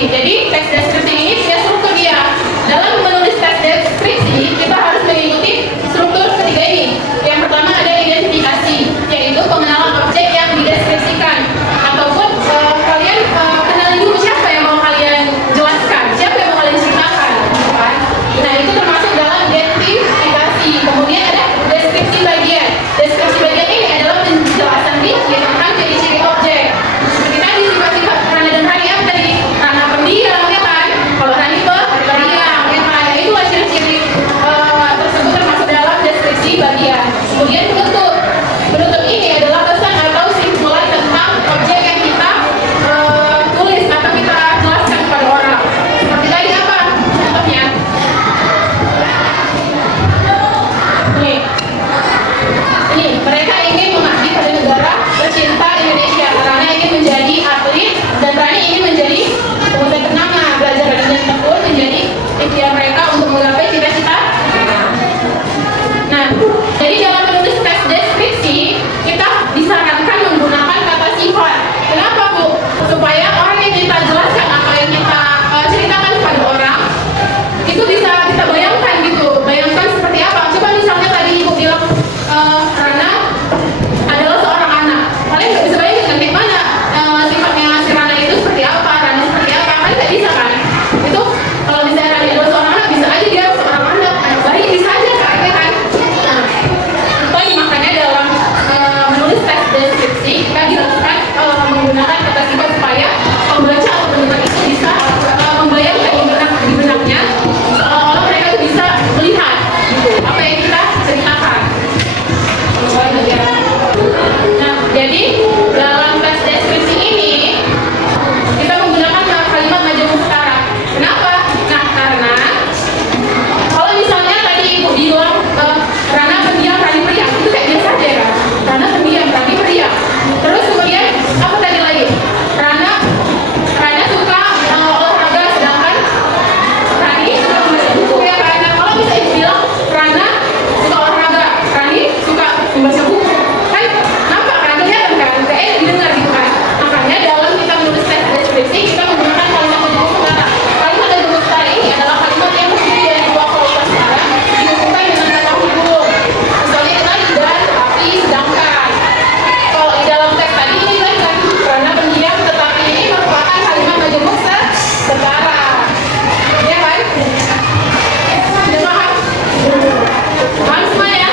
Jadi teks deskripsi ini punya struktur dia. Dalam menulis teks deskripsi kita harus mengikuti struktur ketiga ini. Yang pertama ada identifikasi, yaitu pengenalan objek yang dideskripsikan. Ataupun kalian kenali dulu siapa yang mau kalian jelaskan, siapa yang mau kalian ceritakan, gitu kan? Nah itu termasuk dalam identifikasi. Kemudian ada deskripsi bagian. Deskripsi bagian ini adalah penjelasan rinci tentang ciri-ciri objek. Seperti tadi sifat-sifat Rana dan Rani apa tadi? Rana pendiam, ya kan? Kalau Rani pendiam, ya kan? Itulah ciri-ciri tersebut termasuk dalam deskripsi bagian. Kemudian penutup. Penutup ini adalah pesan atau simpulan tentang objek yang kita tulis atau kita jelaskan kepada orang. Seperti tadi apa? Contohnya. Ini, mereka ingin mengabdi pada negara tercinta Indonesia karena ingin menjadi atlet dan Rani ingin menjadi pemuda ternama. Belajar dengan tekun menjadi ikhtiar mereka untuk menggapai cita-cita. Nah, jadi dalam menulis teks deskripsi kita disarankan menggunakan kata sifat. Kenapa, Bu? Supaya orang yang kita jelaskan apa yang kita ceritakan kepada orang itu bisa kita bayangkan gitu. Bayangkan seperti apa? Coba misalnya tadi Ibu bilang Rana adalah seorang anak. Kalian nggak bisa bayangin kan kayak mana sifatnya si Rana itu seperti apa, Rana seperti apa? Kalian nggak bisa kan? Itu kalau misalnya Rana adalah seorang anak bisa aja dia seorang anak bayi bisa aja kan? Ya kan? Nah, itu makanya dalam menulis teks deskripsi kita dilakukan menggunakan kata sifat supaya pembaca atau penonton itu bisa membayangkan di benaknya seolah-olah mereka itu bisa melihat gitu apa yang kita ceritakan. Nah, jadi dalam teks deskripsi ini kita menggunakan kalimat majemuk setara. Kenapa? Nah, karena kalau misalnya tadi Ibu bilang Rana pendiam, Rani periang, itu kayak biasa aja kan? Rana pendiam, Rani periang. Terus kemudian apa tadi lagi? Rana suka olahraga, sedangkan Rani suka membaca buku, ya kan? Nah, kalau bisa Ibu bilang Rana suka olahraga, Rani suka membaca buku, kan nampak kan, kelihatan kan, kayak didengar gitu kan. Makanya dalam kita menulis teks deskripsi kita menggunakan kalimat majemuk setara. Kalimat majemuk setara ini adalah kalimat yang terdiri dari dua kualitas setara dihubungkan dengan kata hubung. Misalnya tadi dan, tapi, sedangkan. Kalau di dalam teks tadi ini kan karena pendiam tetapi ini merupakan kalimat majemuk setara. Ya kan? Sudah paham? Paham semua ya?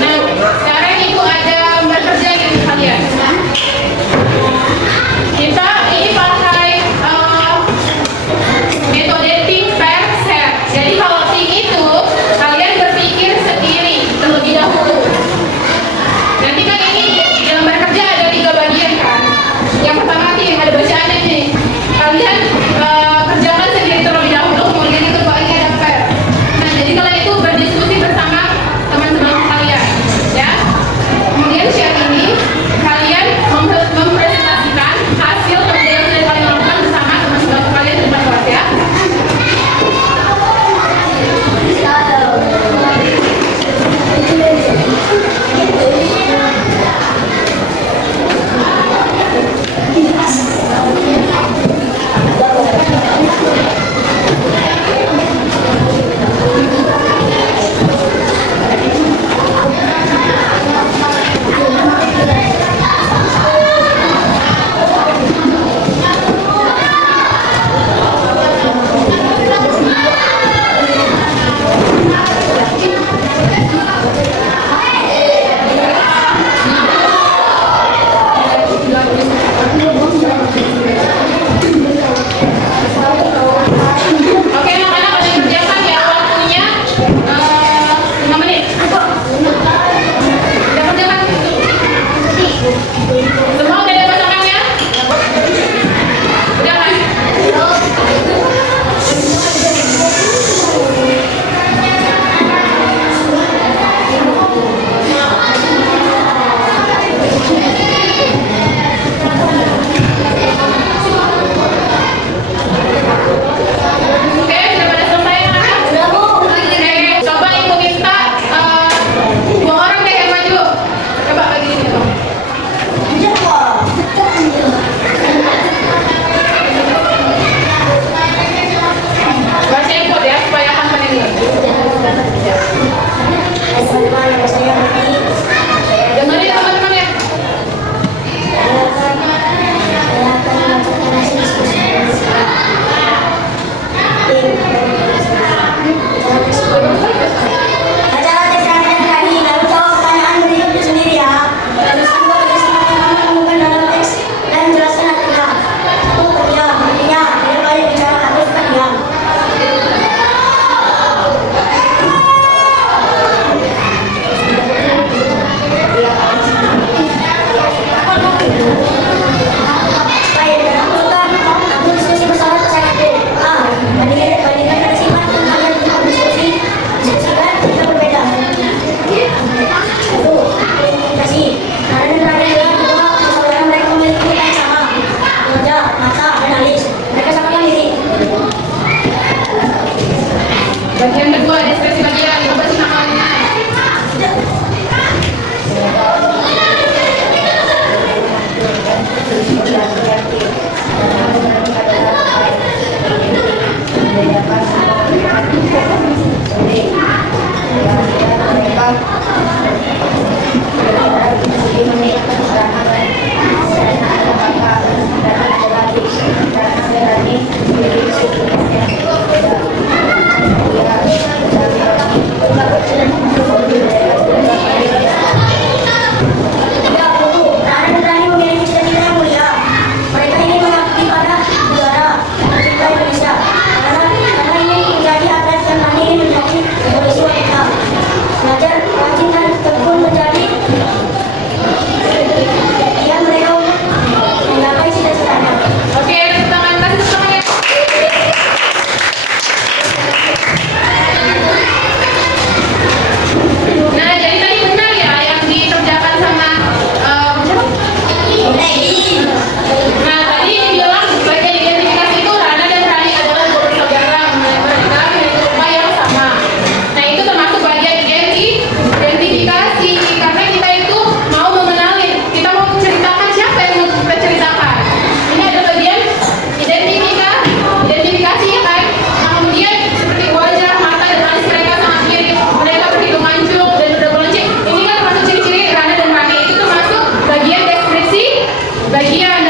Nah, sekarang Ibu ada gambar kerja nih kalian. Kita ini pakai metode think, pair, share. Jadi kalau think itu kalian berpikir sendiri terlebih dahulu. Nanti kan ini gambar kerja ada 3 bagian kan. Yang pertama nih ada bacaannya nih. Kalian kerjakan sendiri terlebih dahulu, kemudian yang kedua ini ada pair. Nah, jadi kalian itu berdiskusi bersama teman-teman kalian, ya. Kemudian share ini kalian mempresentasikan hasil kerja yang sudah kalian lakukan bersama teman-teman kalian di depan kelas, ya. Oke, anak-anak pada kerjakan ya, waktunya 5 menit. Udah kerjakan? Semua udah ada pasangannya? Udah kan? Oke, sudah pada selesai anak? Oke, coba Ibu minta 2 orang deh yang maju. Coba bagi ini, Bang. Baik, dalam urutan aku diskusi bersama pasangan B. A. Bandingkan ada sifat yang kalian diskusikan kita berbeda. Satu, komunikasi. Karena yang terakhir adalah dua persoalan mereka memiliki kita yang sama. Wajah, mata, dan alis. Mereka sama-sama mirip. Bagian kedua, deskripsi bagian. Coba silakan. Oke, tepuk tangan, kasih tepuk tangan ya. Nah, jadi tadi benar ya yang dikerjakan sama Nah, tadi dibilang bagian identifikasi itu Rana dan Rani adalah dua bersaudara mereka memiliki rumah yang sama. Nah, itu termasuk bagian identifikasi karena kita itu mau mengenalin, kita mau menceritakan siapa yang mau kita ceritakan. Ini ada bagian identifikasi ya kan. Nah, kemudian seperti wajah, mata dan alis mereka sangat mirip, mereka berhidung mancung dan berbonceng. Ini kan termasuk ciri-ciri Rana dan Rani, itu termasuk bagian deskripsi bagian